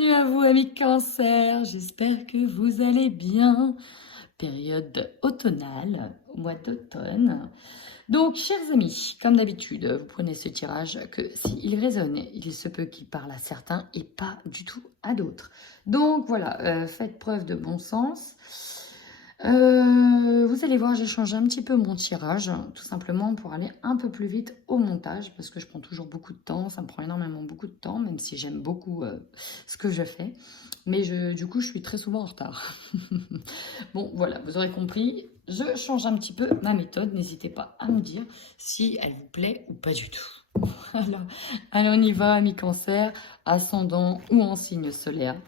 Bienvenue à vous, amis Cancer. J'espère que vous allez bien. Période automnale, au mois d'automne. Donc, chers amis, comme d'habitude, vous prenez ce tirage que s'il résonne, il se peut qu'il parle à certains et pas du tout à d'autres. Donc, voilà, faites preuve de bon sens. Vous allez voir, j'ai changé un petit peu mon tirage, tout simplement pour aller un peu plus vite au montage, parce que je prends toujours beaucoup de temps, ça me prend énormément beaucoup de temps, même si j'aime beaucoup ce que je fais. Mais du coup, je suis très souvent en retard. Bon, voilà, vous aurez compris, je change un petit peu ma méthode. N'hésitez pas à me dire si elle vous plaît ou pas du tout. Voilà. Allez, on y va, amis Cancer, ascendant ou en signe solaire.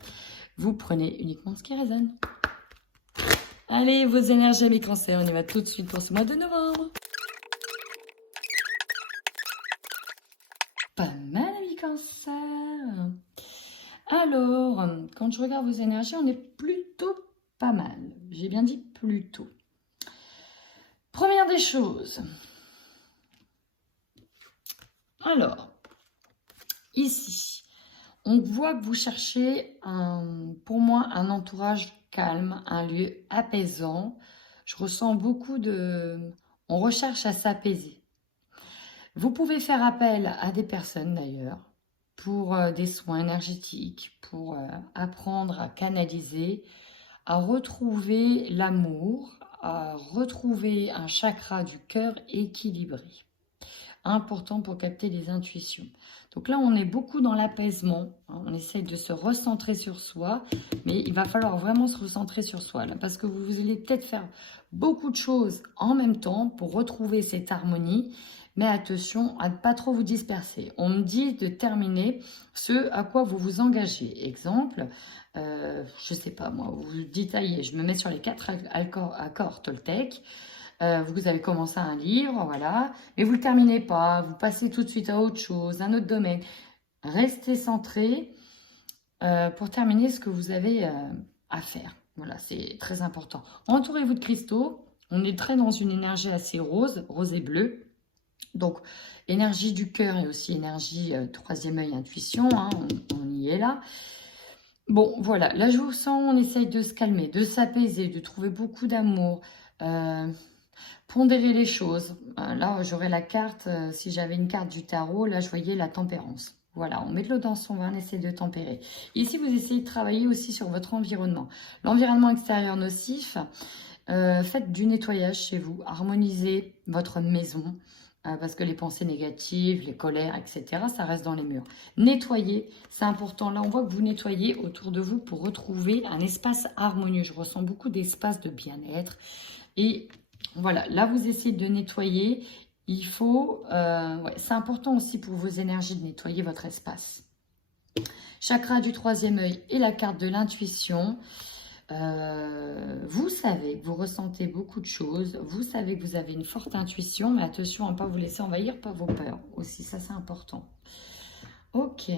Vous prenez uniquement ce qui résonne. Allez, vos énergies, amis Cancer, on y va tout de suite pour ce mois de novembre. Pas mal, amis Cancer. Alors, quand je regarde vos énergies, on est plutôt pas mal. J'ai bien dit plutôt. Première des choses. Alors, ici, on voit que vous cherchez, pour moi, un entourage calme, un lieu apaisant. Je ressens beaucoup de... On recherche à s'apaiser. Vous pouvez faire appel à des personnes, d'ailleurs, pour des soins énergétiques, pour apprendre à canaliser, à retrouver l'amour, à retrouver un chakra du cœur équilibré. Important pour capter les intuitions. Donc là, on est beaucoup dans l'apaisement. On essaye de se recentrer sur soi, mais il va falloir vraiment se recentrer sur soi, là, parce que vous allez peut-être faire beaucoup de choses en même temps pour retrouver cette harmonie, mais attention à ne pas trop vous disperser. On me dit de terminer ce à quoi vous vous engagez. Exemple, je sais pas moi, vous dites, allez, je me mets sur les 4 accords Toltec. Vous avez commencé un livre, voilà, mais vous ne le terminez pas, vous passez tout de suite à autre chose, un autre domaine. Restez centré pour terminer ce que vous avez à faire. Voilà, c'est très important. Entourez-vous de cristaux. On est très dans une énergie assez rose, rose et bleu. Donc, énergie du cœur et aussi énergie troisième œil, intuition, hein, on y est là. Bon, voilà, là je vous sens, on essaye de se calmer, de s'apaiser, de trouver beaucoup d'amour. Pondérer les choses. Là, j'aurais la carte, si j'avais une carte du tarot, là, je voyais la tempérance. Voilà, on met de l'eau dans son vin, on essaie de tempérer. Ici, vous essayez de travailler aussi sur votre environnement. L'environnement extérieur nocif, faites du nettoyage chez vous, harmonisez votre maison, parce que les pensées négatives, les colères, etc., ça reste dans les murs. Nettoyez, c'est important. Là, on voit que vous nettoyez autour de vous pour retrouver un espace harmonieux. Je ressens beaucoup d'espace de bien-être. Et voilà, là, vous essayez de nettoyer. Il faut... ouais, c'est important aussi pour vos énergies de nettoyer votre espace. Chakra du troisième œil et la carte de l'intuition. Vous savez que vous ressentez beaucoup de choses. Vous savez que vous avez une forte intuition. Mais attention à ne pas vous laisser envahir par vos peurs aussi. Ça, c'est important. Ok.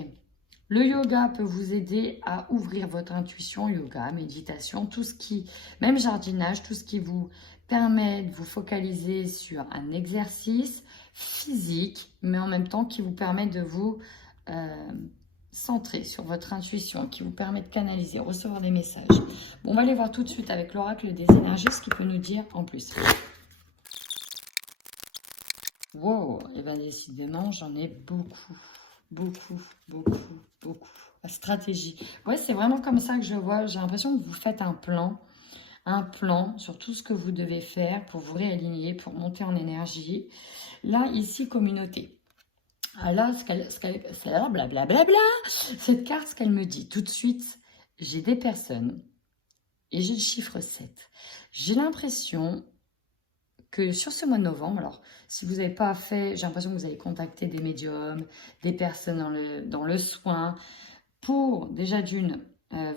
Le yoga peut vous aider à ouvrir votre intuition. Yoga, méditation, tout ce qui... Même jardinage, tout ce qui vous permet de vous focaliser sur un exercice physique, mais en même temps qui vous permet de vous centrer sur votre intuition, qui vous permet de canaliser, recevoir des messages. Bon, on va aller voir tout de suite avec l'oracle des énergies ce qu'il peut nous dire en plus. Wow, et bien décidément, j'en ai beaucoup. Beaucoup. La stratégie. Ouais, c'est vraiment comme ça que je vois. J'ai l'impression que vous faites un plan sur tout ce que vous devez faire pour vous réaligner, pour monter en énergie. Là, ici, communauté. Ah là, cette carte, ce qu'elle me dit tout de suite, j'ai des personnes et j'ai le chiffre 7. J'ai l'impression que sur ce mois de novembre, alors si vous n'avez pas fait, j'ai l'impression que vous allez contacter des médiums, des personnes dans le soin, pour déjà d'une,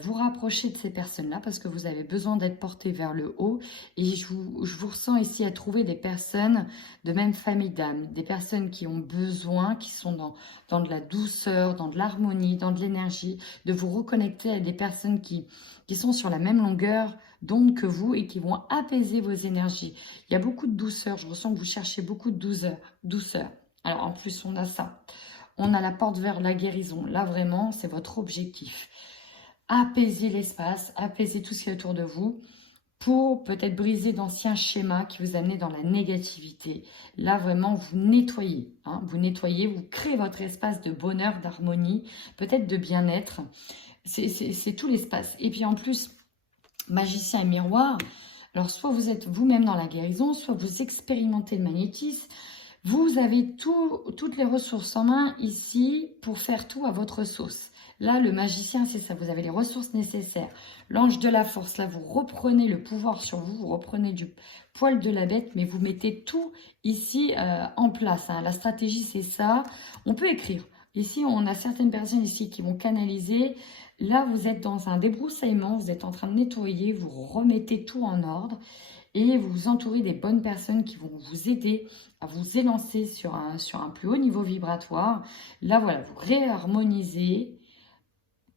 vous rapprocher de ces personnes-là parce que vous avez besoin d'être porté vers le haut. Et je vous ressens ici à trouver des personnes de même famille d'âme, des personnes qui ont besoin, qui sont dans de la douceur, dans de l'harmonie, dans de l'énergie, de vous reconnecter à des personnes qui sont sur la même longueur d'onde que vous et qui vont apaiser vos énergies. Il y a beaucoup de douceur, je ressens que vous cherchez beaucoup de douceur. Alors en plus, on a ça. On a la porte vers la guérison. Là, vraiment, c'est votre objectif. apaiser l'espace, apaiser tout ce qui est autour de vous, pour peut-être briser d'anciens schémas qui vous amenaient dans la négativité. Là, vraiment, vous nettoyez. Hein, vous nettoyez, vous créez votre espace de bonheur, d'harmonie, peut-être de bien-être. C'est tout l'espace. Et puis en plus, magicien et miroir, alors soit vous êtes vous-même dans la guérison, soit vous expérimentez le magnétisme. Vous avez toutes les ressources en main ici pour faire tout à votre sauce. Là, le magicien, c'est ça, vous avez les ressources nécessaires. L'ange de la force, là, vous reprenez le pouvoir sur vous, vous reprenez du poil de la bête, mais vous mettez tout ici en place. Hein. La stratégie, c'est ça. On peut écrire. Ici, on a certaines personnes ici qui vont canaliser. Là, vous êtes dans un débroussaillement, vous êtes en train de nettoyer, vous remettez tout en ordre et vous vous entourez des bonnes personnes qui vont vous aider à vous élancer sur un plus haut niveau vibratoire. Là, voilà, vous réharmonisez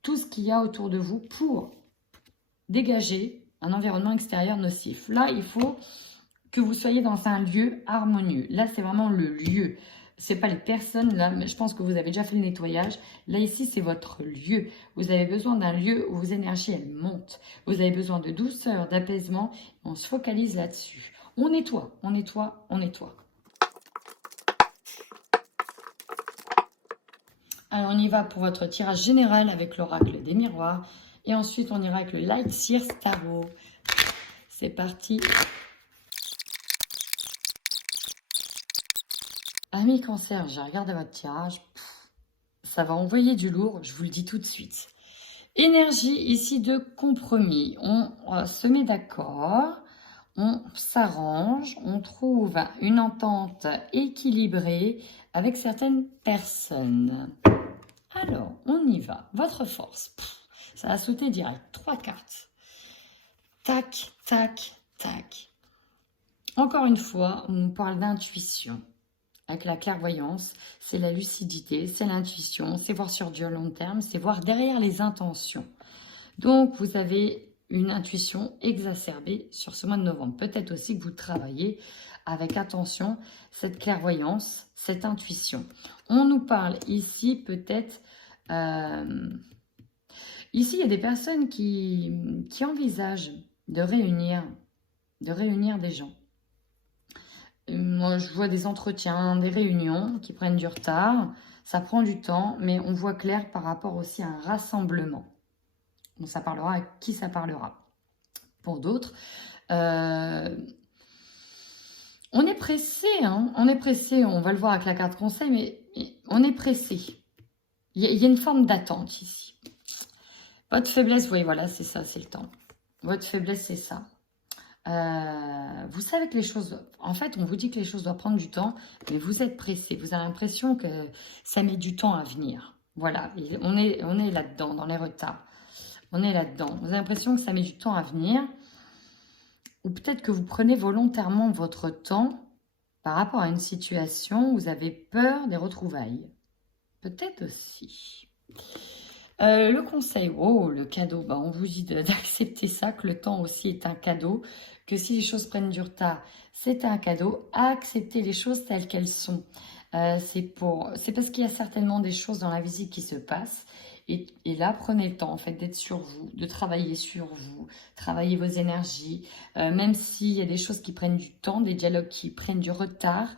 tout ce qu'il y a autour de vous pour dégager un environnement extérieur nocif. Là, il faut que vous soyez dans un lieu harmonieux. Là, c'est vraiment le lieu. Ce n'est pas les personnes, là, mais je pense que vous avez déjà fait le nettoyage. Là, ici, c'est votre lieu. Vous avez besoin d'un lieu où vos énergies, elles montent. Vous avez besoin de douceur, d'apaisement. On se focalise là-dessus. On nettoie, on nettoie, on nettoie. Alors, on y va pour votre tirage général avec l'oracle des miroirs. Et ensuite, on ira avec le Light Seers Tarot. C'est parti. Amis Cancer, j'ai regardé votre tirage. Ça va envoyer du lourd, je vous le dis tout de suite. Énergie ici de compromis. On se met d'accord, on s'arrange, on trouve une entente équilibrée avec certaines personnes. Alors, on y va. Votre force, ça va sauter direct. 3 cartes. Tac, tac, tac. Encore une fois, on parle d'intuition. Avec la clairvoyance, c'est la lucidité, c'est l'intuition, c'est voir sur du long terme, c'est voir derrière les intentions. Donc, vous avez une intuition exacerbée sur ce mois de novembre. Peut-être aussi que vous travaillez avec attention cette clairvoyance, cette intuition. On nous parle ici peut-être... ici, il y a des personnes qui envisagent de réunir des gens. Moi, je vois des entretiens, des réunions qui prennent du retard. Ça prend du temps, mais on voit clair par rapport aussi à un rassemblement. Donc, ça parlera à qui ça parlera. Pour d'autres, on est pressé, hein, on est pressé. On va le voir avec la carte conseil, mais on est pressé. Il y a une forme d'attente ici. Votre faiblesse, oui, voilà, c'est ça, c'est le temps. Votre faiblesse, c'est ça. Vous savez que les choses, en fait, on vous dit que les choses doivent prendre du temps, mais vous êtes pressé. Vous avez l'impression que ça met du temps à venir. Voilà, on est là-dedans, dans les retards. On est là-dedans. Vous avez l'impression que ça met du temps à venir. Ou peut-être que vous prenez volontairement votre temps par rapport à une situation où vous avez peur des retrouvailles. Peut-être aussi. Le conseil, oh, le cadeau, bah, on vous dit d'accepter ça, que le temps aussi est un cadeau, que si les choses prennent du retard, c'est un cadeau. Accepter les choses telles qu'elles sont. C'est parce qu'il y a certainement des choses dans la visite qui se passent. Et là, prenez le temps en fait d'être sur vous, de travailler sur vous, travailler vos énergies. Même s'il y a des choses qui prennent du temps, des dialogues qui prennent du retard,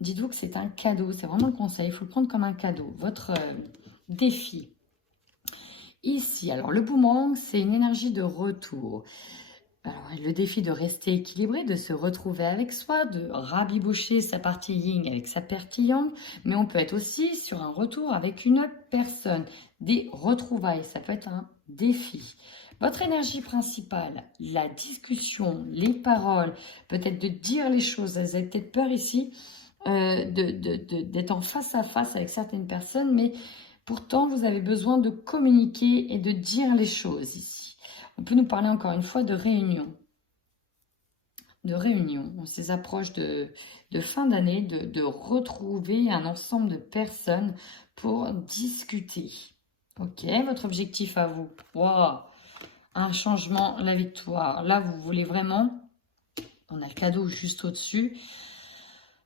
dites-vous que c'est un cadeau. C'est vraiment le conseil, il faut le prendre comme un cadeau. Votre défi. Ici, alors le boomerang, c'est une énergie de retour. Alors, le défi de rester équilibré, de se retrouver avec soi, de rabiboucher sa partie yin avec sa partie yang, mais on peut être aussi sur un retour avec une personne, des retrouvailles, ça peut être un défi. Votre énergie principale, la discussion, les paroles, peut-être de dire les choses, vous avez peut-être peur ici d'être en face à face avec certaines personnes, mais pourtant vous avez besoin de communiquer et de dire les choses ici. On peut nous parler encore une fois de réunion. De réunion, on ces approches de fin d'année, de retrouver un ensemble de personnes pour discuter. Ok, votre objectif à vous. Wow, un changement, la victoire. Là, vous voulez vraiment, on a le cadeau juste au-dessus.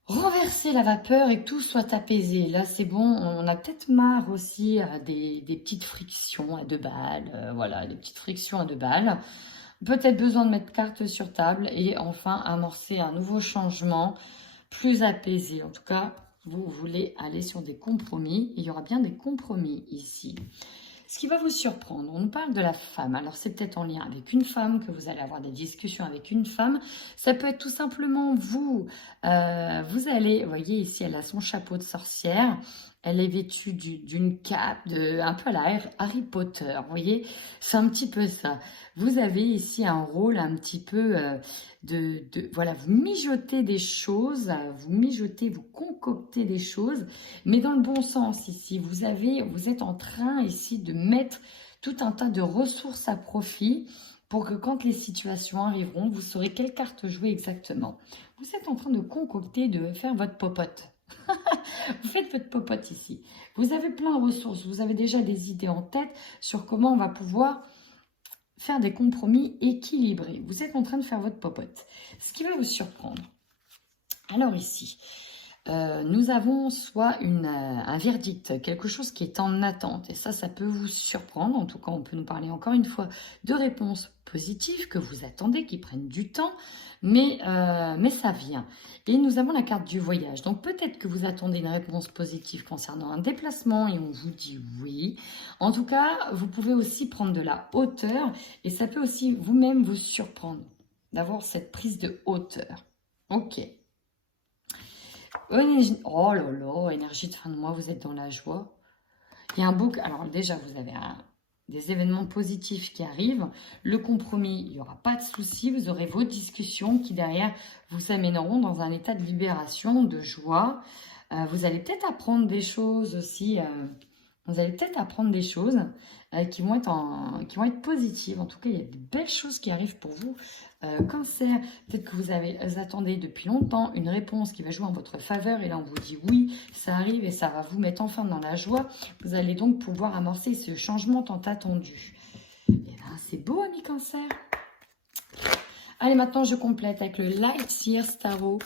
renverser la vapeur et que tout soit apaisé. Là, c'est bon, on a peut-être marre aussi des petites frictions à deux balles. Voilà, des petites frictions à deux balles. Peut-être besoin de mettre carte sur table et enfin amorcer un nouveau changement plus apaisé. En tout cas, vous voulez aller sur des compromis. Il y aura bien des compromis ici. Ce qui va vous surprendre, on nous parle de la femme. Alors, c'est peut-être en lien avec une femme que vous allez avoir des discussions avec une femme. Ça peut être tout simplement vous. Vous allez, vous voyez ici, elle a son chapeau de sorcière. Elle est vêtue d'une cape, un peu à la Harry Potter. Vous voyez, c'est un petit peu ça. Vous avez ici un rôle un petit peu voilà, vous mijotez des choses, vous mijotez, vous concoctez des choses, mais dans le bon sens ici. Vous êtes en train ici de mettre tout un tas de ressources à profit pour que quand les situations arriveront, vous saurez quelle carte jouer exactement. Vous êtes en train de concocter, de faire votre popote. Vous faites votre popote ici. Vous avez plein de ressources, vous avez déjà des idées en tête sur comment on va pouvoir faire des compromis équilibrés. Vous êtes en train de faire votre popote. Ce qui va vous surprendre. Alors ici, nous avons soit un verdict, quelque chose qui est en attente. Et ça peut vous surprendre. En tout cas, on peut nous parler encore une fois de réponses positives que vous attendez, qui prennent du temps. Mais ça vient. Et nous avons la carte du voyage. Donc peut-être que vous attendez une réponse positive concernant un déplacement et on vous dit oui. En tout cas, vous pouvez aussi prendre de la hauteur et ça peut aussi vous-même vous surprendre d'avoir cette prise de hauteur. Ok. Oh là là, énergie de fin de mois, vous êtes dans la joie. Il y a un beau... Alors déjà, vous avez des événements positifs qui arrivent. Le compromis, il n'y aura pas de souci. Vous aurez vos discussions qui, derrière, vous amèneront dans un état de libération, de joie. Vous allez peut-être apprendre des choses aussi. Vous allez peut-être apprendre des choses qui vont être positives. En tout cas, il y a de belles choses qui arrivent pour vous. Cancer, peut-être que vous attendez depuis longtemps une réponse qui va jouer en votre faveur. Et là, on vous dit oui, ça arrive et ça va vous mettre enfin dans la joie. Vous allez donc pouvoir amorcer ce changement tant attendu. Et ben, c'est beau, amis Cancer. Allez, maintenant, je complète avec le Light Seers Tarot.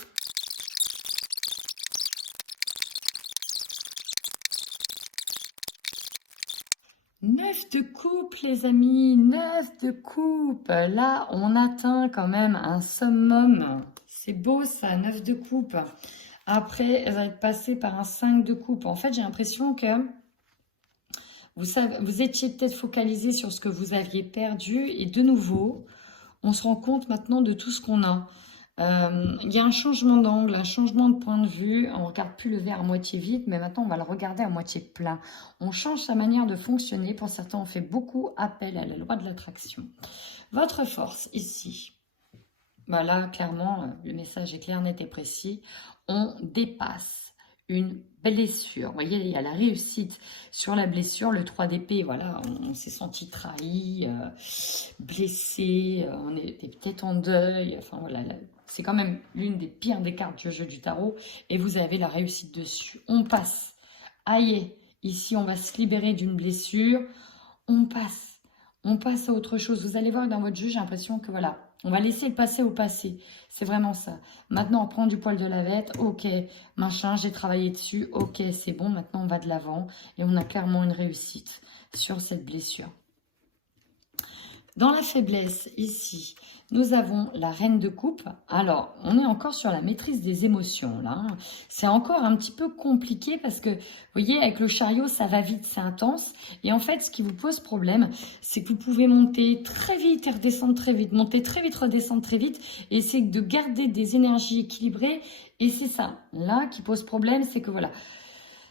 Neuf de coupe, les amis, 9 de coupe. Là, on atteint quand même un summum. C'est beau ça, 9 de coupe. Après, elle va être passée par un 5 de coupe. En fait, j'ai l'impression que vous étiez peut-être focalisé sur ce que vous aviez perdu. Et de nouveau, on se rend compte maintenant de tout ce qu'on a. Il y a un changement d'angle, un changement de point de vue. On ne regarde plus le verre à moitié vide, mais maintenant on va le regarder à moitié plein. On change sa manière de fonctionner. Pour certains, on fait beaucoup appel à la loi de l'attraction. Votre force ici, bah là, clairement, le message est clair, net et précis. On dépasse une blessure. Vous voyez, il y a la réussite sur la blessure, le 3 d'épée, voilà, on s'est senti trahi, blessé, on était peut-être en deuil, enfin voilà, c'est quand même l'une des pires des cartes du jeu du tarot, et vous avez la réussite dessus. On passe, aïe, ici on va se libérer d'une blessure, on passe à autre chose. Vous allez voir que dans votre jeu, j'ai l'impression que voilà, on va laisser le passé au passé. C'est vraiment ça. Maintenant, on prend du poil de la bête. Ok, machin, j'ai travaillé dessus. Ok, c'est bon. Maintenant, on va de l'avant. Et on a clairement une réussite sur cette blessure. Dans la faiblesse, ici, nous avons la reine de coupe. Alors, on est encore sur la maîtrise des émotions, là. C'est encore un petit peu compliqué parce que, vous voyez, avec le chariot, ça va vite, c'est intense. Et en fait, ce qui vous pose problème, c'est que vous pouvez monter très vite et redescendre très vite. Monter très vite, redescendre très vite. Et c'est de garder des énergies équilibrées. Et c'est ça, là, qui pose problème, c'est que, voilà,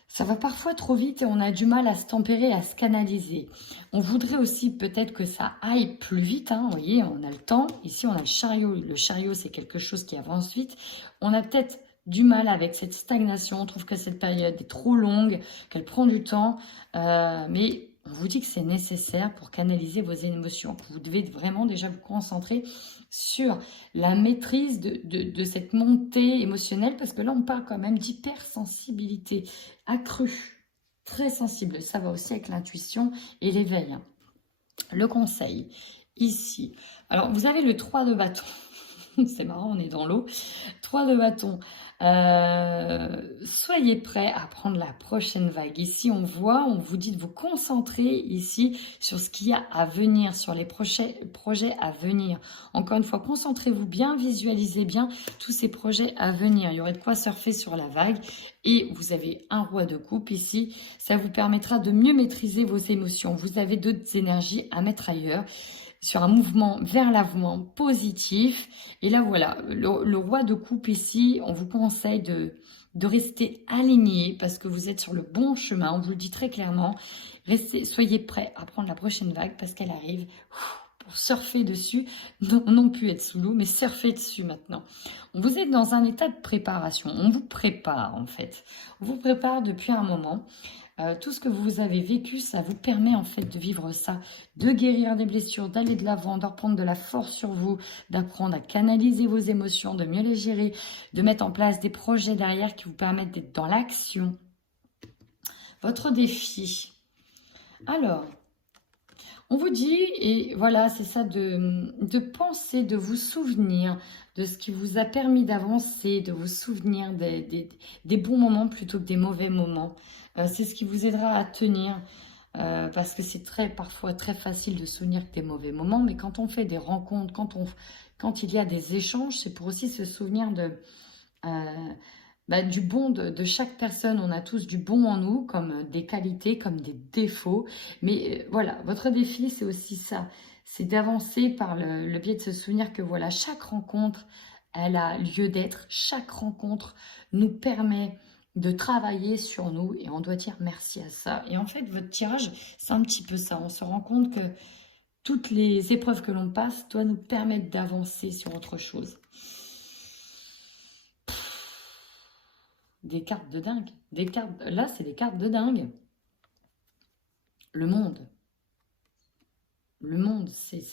ça va parfois trop vite et on a du mal à se tempérer, à se canaliser. On voudrait aussi peut-être que ça aille plus vite. Hein, vous voyez, on a le temps. Ici, on a le chariot. Le chariot, c'est quelque chose qui avance vite. On a peut-être du mal avec cette stagnation. On trouve que cette période est trop longue, qu'elle prend du temps. Mais on vous dit que c'est nécessaire pour canaliser vos émotions. Vous devez vraiment déjà vous concentrer sur la maîtrise de cette montée émotionnelle, parce que là, on parle quand même d'hypersensibilité accrue, très sensible. Ça va aussi avec l'intuition et l'éveil. Le conseil, ici. Alors, vous avez le 3 de bâton. C'est marrant, on est dans l'eau. 3 de bâton. Soyez prêts à prendre la prochaine vague. Ici, on vous dit de vous concentrer ici sur ce qu'il y a à venir, sur les projets à venir. Encore une fois, concentrez-vous bien, visualisez bien tous ces projets à venir. Il y aurait de quoi surfer sur la vague. Et vous avez un roi de coupe ici. Ça vous permettra de mieux maîtriser vos émotions. Vous avez d'autres énergies à mettre ailleurs, sur un mouvement vers l'avant positif. Et là, voilà, le roi de coupe ici, on vous conseille de rester aligné parce que vous êtes sur le bon chemin. On vous le dit très clairement. Soyez prêts à prendre la prochaine vague parce qu'elle arrive pour surfer dessus. Non plus être sous l'eau, mais surfer dessus maintenant. Vous êtes dans un état de préparation. On vous prépare en fait. On vous prépare depuis un moment. Tout ce que vous avez vécu, ça vous permet en fait de vivre ça, de guérir des blessures, d'aller de l'avant, de reprendre de la force sur vous, d'apprendre à canaliser vos émotions, de mieux les gérer, de mettre en place des projets derrière qui vous permettent d'être dans l'action. Votre défi. Alors, on vous dit, et voilà, c'est ça, de penser, de vous souvenir de ce qui vous a permis d'avancer, de vous souvenir des bons moments plutôt que des mauvais moments. C'est ce qui vous aidera à tenir, parce que c'est parfois très facile de souvenir que des mauvais moments, mais quand on fait des rencontres, quand il y a des échanges, c'est pour aussi se souvenir du bon de chaque personne. On a tous du bon en nous, comme des qualités, comme des défauts. Mais voilà, votre défi, c'est aussi ça. C'est d'avancer par le biais de se souvenir que voilà, chaque rencontre, elle a lieu d'être. Chaque rencontre nous permet de travailler sur nous et on doit dire merci à ça. Et en fait, votre tirage, c'est un petit peu ça. On se rend compte que toutes les épreuves que l'on passe doivent nous permettre d'avancer sur autre chose. Des cartes de dingue. Là, c'est des cartes de dingue. Le monde. Le monde, c'est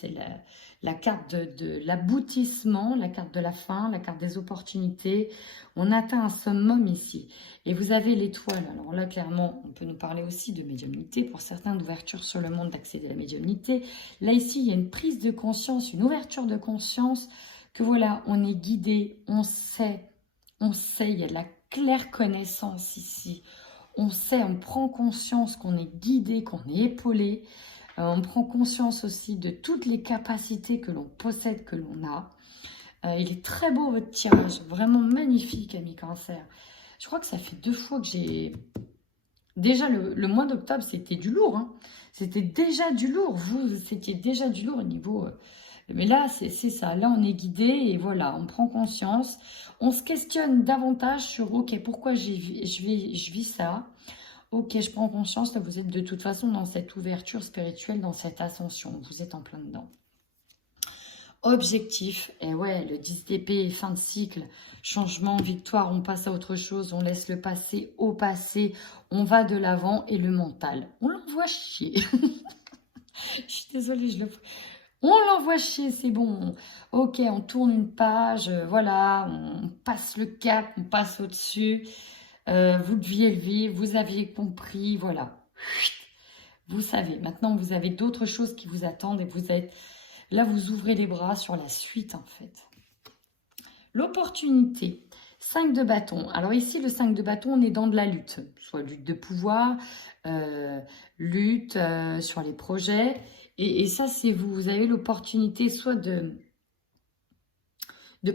la carte de l'aboutissement, la carte de la fin, la carte des opportunités. On atteint un summum ici. Et vous avez l'étoile. Alors là, clairement, on peut nous parler aussi de médiumnité. Pour certains, d'ouverture sur le monde, d'accéder à la médiumnité. Là, ici, il y a une prise de conscience, une ouverture de conscience que voilà, on est guidé, on sait, il y a de la claire connaissance ici. On sait, on prend conscience qu'on est guidé, qu'on est épaulé. On prend conscience aussi de toutes les capacités que l'on possède, que l'on a. Il est très beau votre tirage, vraiment magnifique, ami Cancer. Je crois que ça fait 2 fois que j'ai... Déjà, le mois d'octobre, c'était du lourd. Hein. C'était déjà du lourd. Vous, c'était déjà du lourd au niveau... Mais là, c'est ça. Là, on est guidé et voilà, on prend conscience. On se questionne davantage sur, ok, pourquoi je vis ça? Ok, je prends conscience que vous êtes de toute façon dans cette ouverture spirituelle, dans cette ascension. Vous êtes en plein dedans. Objectif, et ouais, le 10 d'épée, fin de cycle, changement, victoire, on passe à autre chose, on laisse le passé au passé, on va de l'avant et le mental. On l'envoie chier. Je suis désolée, on l'envoie chier, c'est bon. Ok, on tourne une page, voilà, on passe le cap, on passe au-dessus. Vous deviez le vivre, vous aviez compris, voilà. Vous savez, maintenant vous avez d'autres choses qui vous attendent et vous êtes... Là, vous ouvrez les bras sur la suite, en fait. L'opportunité. 5 de bâton. Alors ici, le 5 de bâton, on est dans de la lutte. Soit lutte de pouvoir, lutte sur les projets. Et ça, c'est vous. Vous avez l'opportunité soit de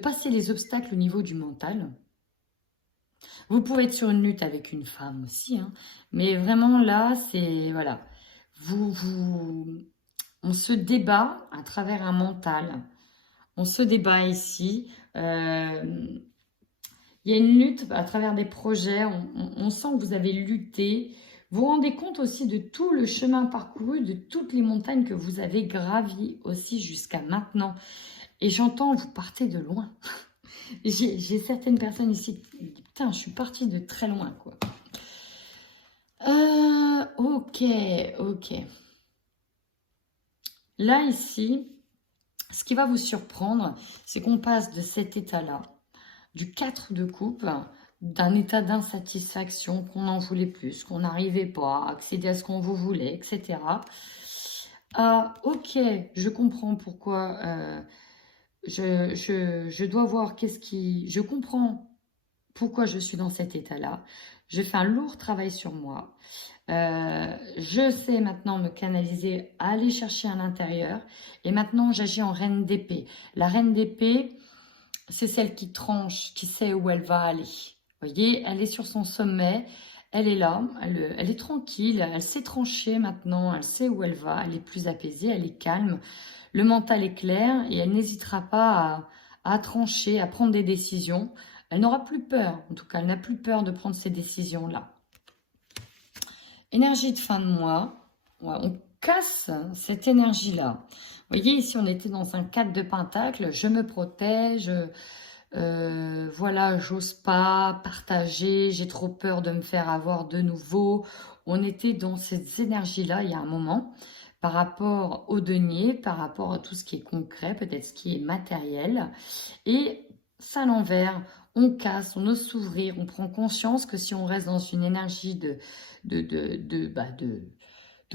passer les obstacles au niveau du mental. Vous pouvez être sur une lutte avec une femme aussi. Hein. Mais vraiment, là, c'est... Voilà. On se débat à travers un mental. On se débat ici. Il y a une lutte à travers des projets. On sent que vous avez lutté. Vous vous rendez compte aussi de tout le chemin parcouru, de toutes les montagnes que vous avez gravies aussi jusqu'à maintenant. Et j'entends, vous partez de loin. J'ai certaines personnes ici qui me disent, putain, je suis partie de très loin, quoi. Ok. Là, ici, ce qui va vous surprendre, c'est qu'on passe de cet état-là, du 4 de coupe, d'un état d'insatisfaction, qu'on en voulait plus, qu'on n'arrivait pas à accéder à ce qu'on vous voulait, etc. Ok, je comprends pourquoi je dois voir qu'est-ce qui... Je comprends pourquoi je suis dans cet état-là. Je fais un lourd travail sur moi. Je sais maintenant me canaliser, aller chercher à l'intérieur. Et maintenant, j'agis en reine d'épée. La reine d'épée, c'est celle qui tranche, qui sait où elle va aller. Vous voyez, elle est sur son sommet. Elle est là, elle est tranquille, elle sait trancher maintenant, elle sait où elle va, elle est plus apaisée, elle est calme. Le mental est clair et elle n'hésitera pas à trancher, à prendre des décisions. Elle n'aura plus peur, en tout cas, elle n'a plus peur de prendre ces décisions-là. Énergie de fin de mois, ouais, on casse cette énergie-là. Vous voyez, ici, on était dans un 4 de pentacle, je me protège, voilà, j'ose pas partager, j'ai trop peur de me faire avoir de nouveau. On était dans ces énergies-là il y a un moment, par rapport au denier, par rapport à tout ce qui est concret, peut-être ce qui est matériel. Et ça à l'envers, on casse, on ose s'ouvrir, on prend conscience que si on reste dans une énergie de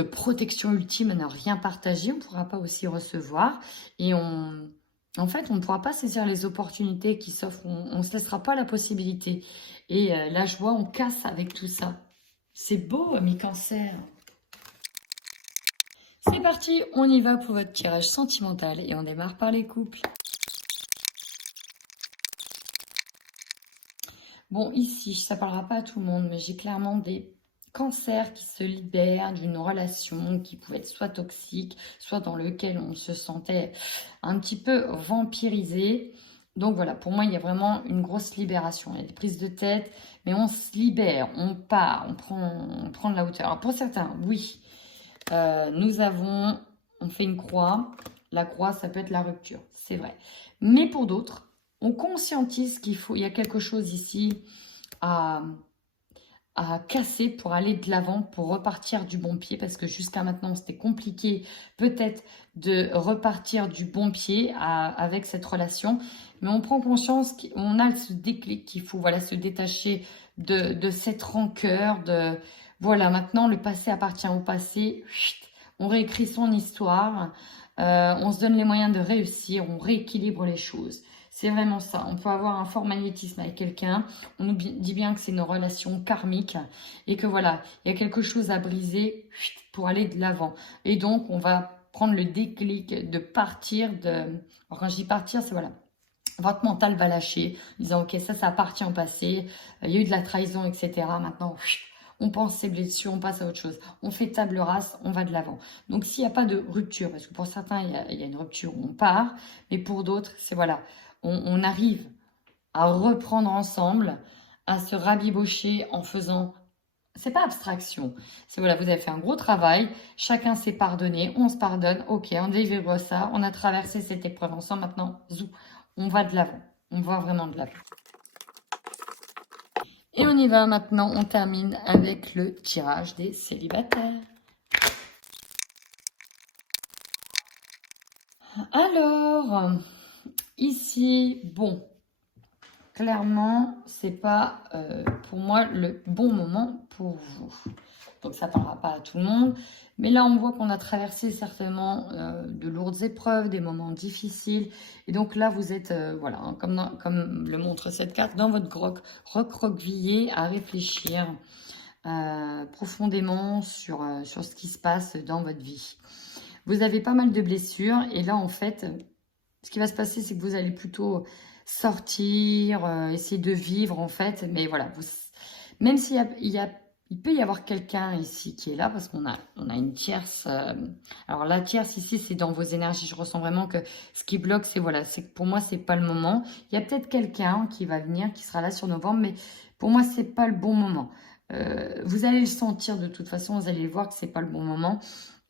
protection ultime, à ne rien partager, on ne pourra pas aussi recevoir. Et en fait, on ne pourra pas saisir les opportunités qui s'offrent. On ne se laissera pas la possibilité. Et la joie, on casse avec tout ça. C'est beau, mes cancers. C'est parti, on y va pour votre tirage sentimental. Et on démarre par les couples. Bon, ici, ça ne parlera pas à tout le monde, mais j'ai clairement des cancers qui se libèrent d'une relation qui pouvait être soit toxique, soit dans lequel on se sentait un petit peu vampirisé. Donc voilà, pour moi, il y a vraiment une grosse libération. Il y a des prises de tête, mais on se libère, on part, on prend de la hauteur. Alors pour certains, oui, on fait une croix. La croix, ça peut être la rupture, c'est vrai. Mais pour d'autres, on conscientise qu'il y a quelque chose ici à casser pour aller de l'avant, pour repartir du bon pied, parce que jusqu'à maintenant, c'était compliqué peut-être de repartir du bon pied avec cette relation, mais on prend conscience qu'on a ce déclic qu'il faut se détacher de cette rancœur, voilà, maintenant le passé appartient au passé, on réécrit son histoire, on se donne les moyens de réussir, on rééquilibre les choses. C'est vraiment ça. On peut avoir un fort magnétisme avec quelqu'un. On nous dit bien que c'est une relation karmique et que voilà, il y a quelque chose à briser pour aller de l'avant. Et donc, on va prendre le déclic de partir Alors, quand je dis partir, c'est voilà. Votre mental va lâcher, en disant ok, ça appartient au passé. Il y a eu de la trahison, etc. Maintenant, on pense ses blessures, on passe à autre chose. On fait table rase, on va de l'avant. Donc, s'il n'y a pas de rupture, parce que pour certains, il y a une rupture où on part, mais pour d'autres, c'est voilà. On arrive à reprendre ensemble, à se rabibocher en faisant... C'est pas abstraction. C'est voilà, vous avez fait un gros travail, chacun s'est pardonné, on se pardonne, ok, on délivre ça, on a traversé cette épreuve ensemble, maintenant, zou, on va de l'avant. On va vraiment de l'avant. Et on y va maintenant, on termine avec le tirage des célibataires. Alors, ici, bon, clairement, c'est pas pour moi le bon moment pour vous. Donc ça ne parlera pas à tout le monde. Mais là, on voit qu'on a traversé certainement de lourdes épreuves, des moments difficiles. Et donc là, vous êtes, voilà, hein, comme le montre cette carte, dans votre grotte, recroquevillé à réfléchir profondément sur ce qui se passe dans votre vie. Vous avez pas mal de blessures. Et là, en fait, ce qui va se passer, c'est que vous allez plutôt sortir, essayer de vivre, en fait. Mais voilà, même s'il il peut y avoir quelqu'un ici qui est là, parce qu'on a une tierce. Alors la tierce ici, c'est dans vos énergies. Je ressens vraiment que ce qui bloque, c'est voilà, c'est que pour moi, c'est pas le moment. Il y a peut-être quelqu'un qui va venir, qui sera là sur novembre, mais pour moi, c'est pas le bon moment. Vous allez le sentir de toute façon, vous allez voir que c'est pas le bon moment.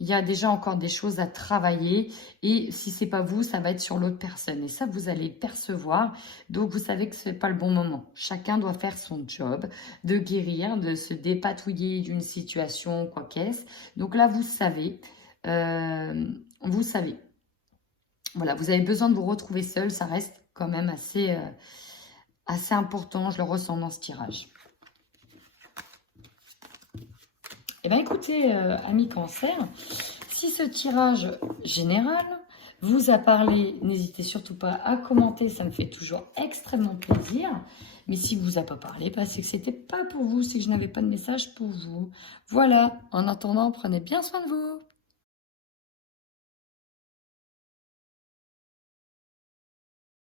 Il y a déjà encore des choses à travailler et si c'est pas vous, ça va être sur l'autre personne. Et ça, vous allez le percevoir. Donc, vous savez que ce n'est pas le bon moment. Chacun doit faire son job de guérir, de se dépatouiller d'une situation, quoi qu'est-ce. Donc là, vous savez. Vous savez. Voilà, vous avez besoin de vous retrouver seul. Ça reste quand même assez important. Je le ressens dans ce tirage. Eh bien, écoutez, amis cancer, si ce tirage général vous a parlé, n'hésitez surtout pas à commenter, ça me fait toujours extrêmement plaisir. Mais si vous a pas parlé, bah, c'est que c'était pas pour vous, c'est que je n'avais pas de message pour vous. Voilà, en attendant, prenez bien soin de vous.